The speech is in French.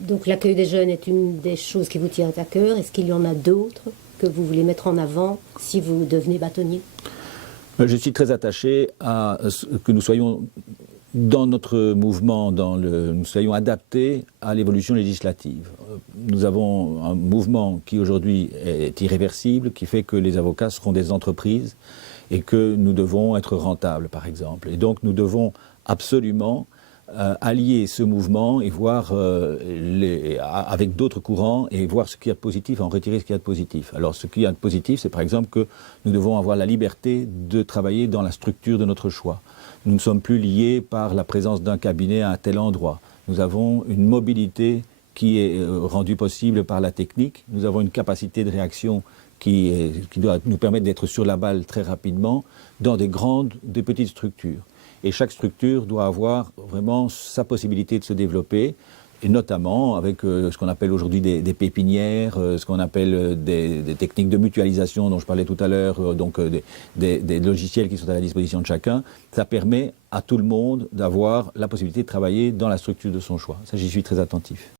Donc l'accueil des jeunes est une des choses qui vous tient à cœur. Est-ce qu'il y en a d'autres que vous voulez mettre en avant si vous devenez bâtonnier? Je suis très attaché à ce que nous soyons dans notre mouvement, nous soyons adaptés à l'évolution législative. Nous avons un mouvement qui aujourd'hui est irréversible, qui fait que les avocats seront des entreprises et que nous devons être rentables, par exemple. Et donc nous devons absolument allier ce mouvement et voir avec d'autres courants et voir ce qu'il y a de positif, en retirer ce qu'il y a de positif. Alors ce qu'il y a de positif, c'est par exemple que nous devons avoir la liberté de travailler dans la structure de notre choix. Nous ne sommes plus liés par la présence d'un cabinet à un tel endroit. Nous avons une mobilité qui est rendue possible par la technique. Nous avons une capacité de réaction qui doit nous permettre d'être sur la balle très rapidement dans des petites structures. Et chaque structure doit avoir vraiment sa possibilité de se développer, et notamment avec ce qu'on appelle aujourd'hui des pépinières, ce qu'on appelle des techniques de mutualisation dont je parlais tout à l'heure, donc des logiciels qui sont à la disposition de chacun. Ça permet à tout le monde d'avoir la possibilité de travailler dans la structure de son choix. Ça, j'y suis très attentif.